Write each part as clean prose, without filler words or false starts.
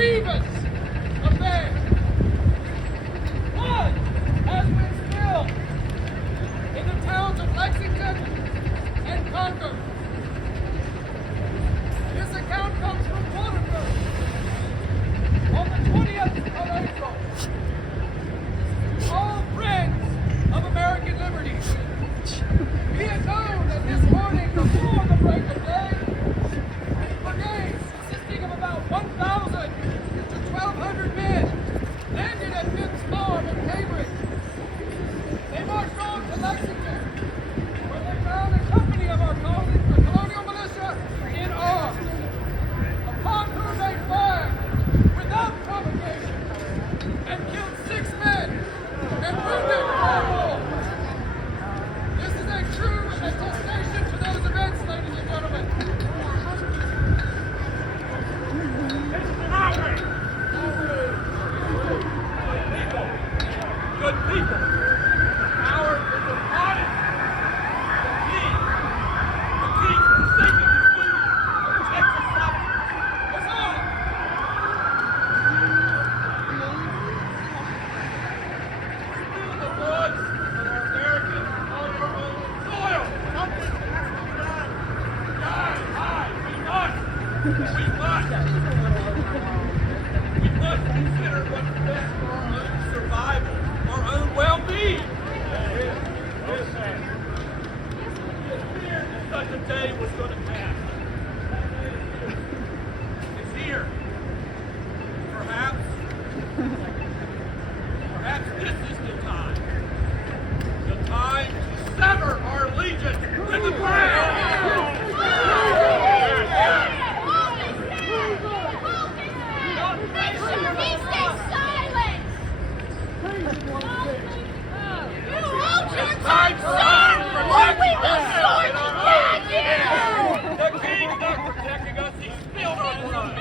grievous affair. Blood has been spilled in the towns of Lexington and Concord. This account comes from Waterford on the 20th of April. All friends of American liberty, be it known that this morning before the break of day, brigades consisting of about 1,000 to 1,200 men landed at Mims Farm in Cambridge. They marched on to Lexington, where they found a company of our colonial militia in arms, upon whom they fired without provocation and killed 6 men and wounded 4 more. This is a true attestation to those events, ladies and gentlemen. Good people, power is upon us. The king forsaking his duty to protect his sovereignty. What's on? Still the blood of our Americans on our own soil. Something has to be done. We must consider what's best for our own survival, our own well-being. It feared that such a day was going to pass. It's here. Perhaps this is the time. The time to sever our allegiance with the ground. The king's not protecting us, he's spilled on his own.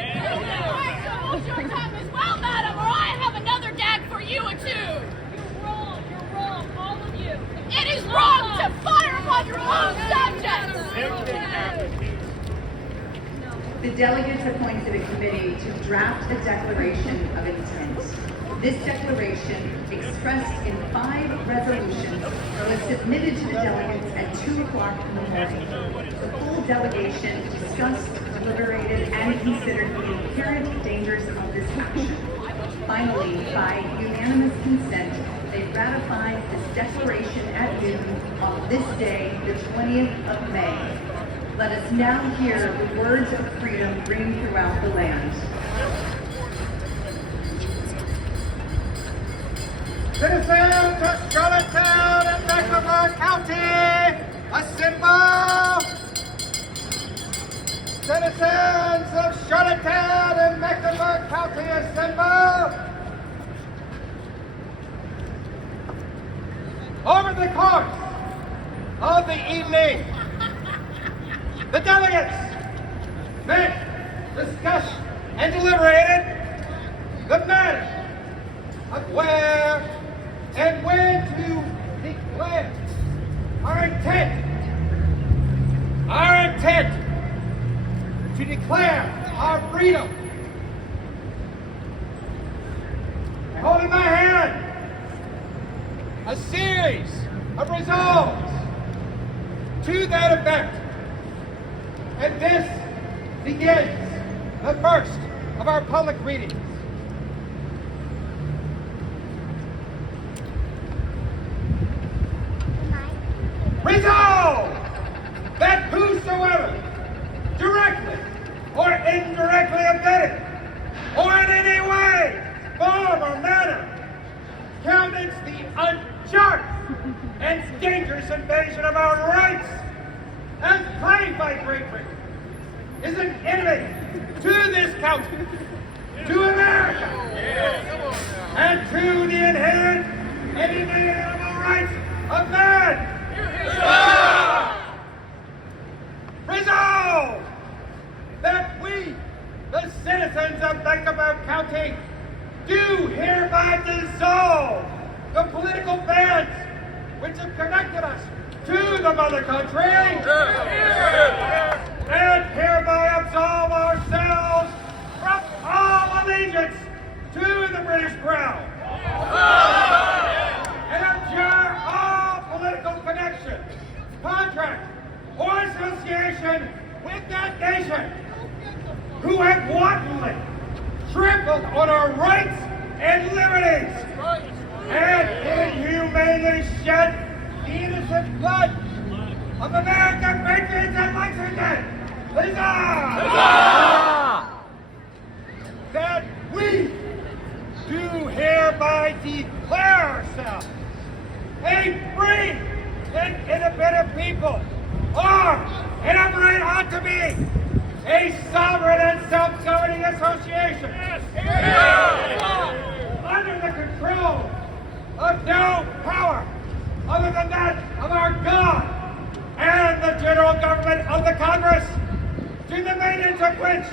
Hold your tongue as well, madam, or I have another dag for you or two. You're wrong, all of you. It is wrong to fire upon your own subjects. The delegates appointed a committee to draft a declaration of intent. This declaration, expressed in 5 resolutions, was submitted to the delegates at 2 o'clock in the morning. The full delegation discussed, deliberated, and considered the inherent dangers of this action. Finally, by unanimous consent, they ratified this declaration at noon on this day, the 20th of May. Let us now hear the words of freedom ring throughout the land. Citizens of Charlottetown and Mecklenburg County, assemble! Citizens of Charlottetown and Mecklenburg County, assemble! Over the course of the evening, the delegates met, discussed, and deliberated the matter of where and when to declare our intent to declare our freedom. I hold in my hand a series of resolves to that effect. And this begins the first of our public readings. Resolve that whosoever directly or indirectly abetted or in any way, form, or manner countenance the unjust and dangerous invasion of our rights as claimed by Great Britain is an enemy to this country, to America, and to the inherent and inalienable rights of man. Resolve that we, the citizens of Mecklenburg County, do hereby dissolve the political bands which have connected us to the mother country, and hereby absolve ourselves from all allegiance British Crown. And abjure all political connection, contract, or association with that nation who have wantonly trampled on our rights and liberties and inhumanely shed the innocent blood of American patriots at Lexington. Huzzah! That we do hereby declare ourselves a free and independent people, armed and upright ought to be a sovereign and self-governing association under the control of no power other than that of our God and the general government of the Congress, to the maintenance of which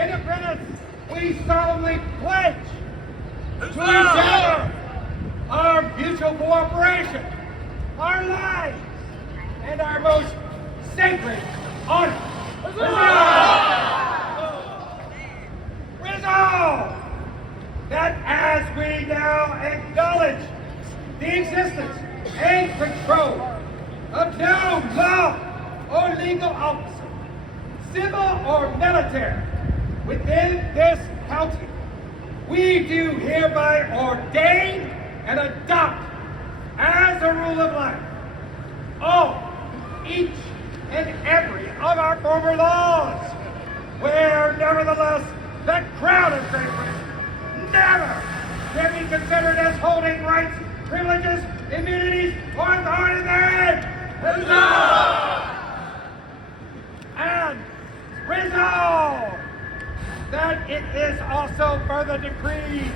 independence we solemnly pledge to each other our mutual cooperation, our lives, and our most sacred honor. Resolve that as we now acknowledge the existence and control of no law or legal officer, civil or military, within this county, we do hereby ordain and adopt as a rule of life each and every of our former laws, where nevertheless the Crown of Great Britain never can be considered as holding rights, privileges, immunities, or authority therein. And resolve that it is also further decreed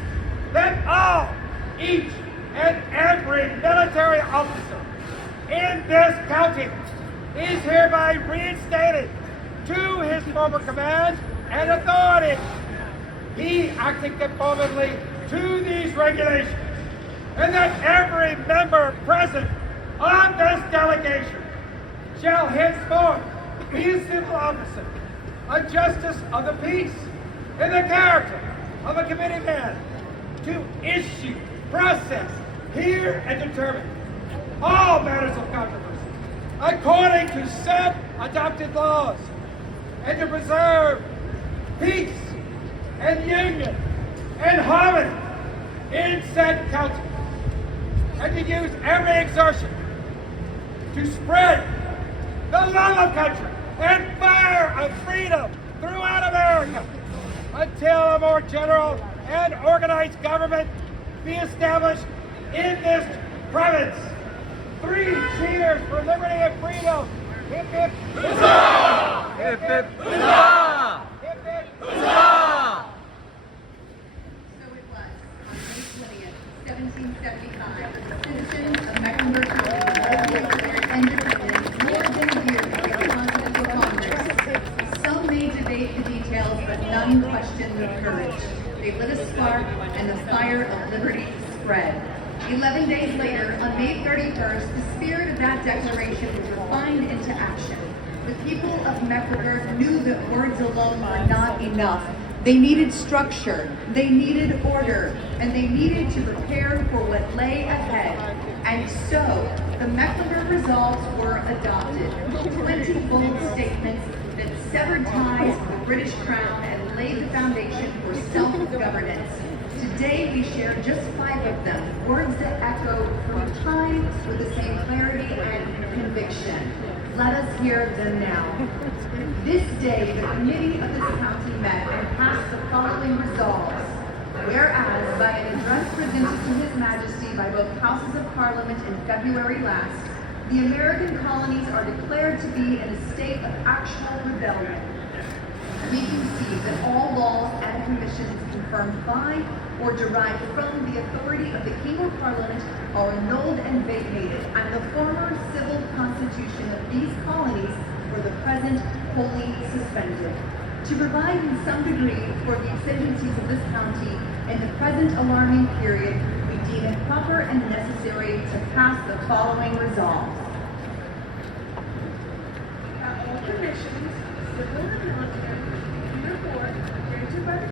that each and every military officer in this county is hereby reinstated to his former command and authority, he acting conformably to these regulations, and that every member present on this delegation shall henceforth be a civil officer, a justice of the peace, in the character of a committee man, to issue, process, hear, and determine all matters of controversy according to said adopted laws, and to preserve peace and union and harmony in said county, and to use every exertion to spread the love of country and fire of freedom throughout America until a more general and organized government be established in this province. 3 cheers for liberty and freedom. Hip hip huzzah! Hip hip huzzah! Hip hip huzzah! So it was, on May 20th, 1775, citizens of Mecklenburg County declared independence more than a year before the Continental Congress. Some may debate the details, but none question the courage. They lit a spark, and the fire of liberty spread. 11 days later, on May 31st, the spirit of that declaration was refined into action. The people of Mecklenburg knew that words alone were not enough. They needed structure, they needed order, and they needed to prepare for what lay ahead. And so, the Mecklenburg resolves were adopted. 20 bold statements that severed ties with the British Crown and laid the foundation for self-governance. Today we share just 5 of them, words that echo through time with the same clarity and conviction. Let us hear them now. This day, the committee of this county met and passed the following resolves. Whereas, by an address presented to His Majesty by both Houses of Parliament in February last, the American colonies are declared to be in a state of actual rebellion. We concede that all laws and commissions confirmed by or derived from the authority of the King or Parliament are annulled and vacated, and the former civil constitution of these colonies for the present wholly suspended. To provide in some degree for the exigencies of this county in the present alarming period, we deem it proper and necessary to pass the following resolves. All commissions, civil and military, herefore granted by the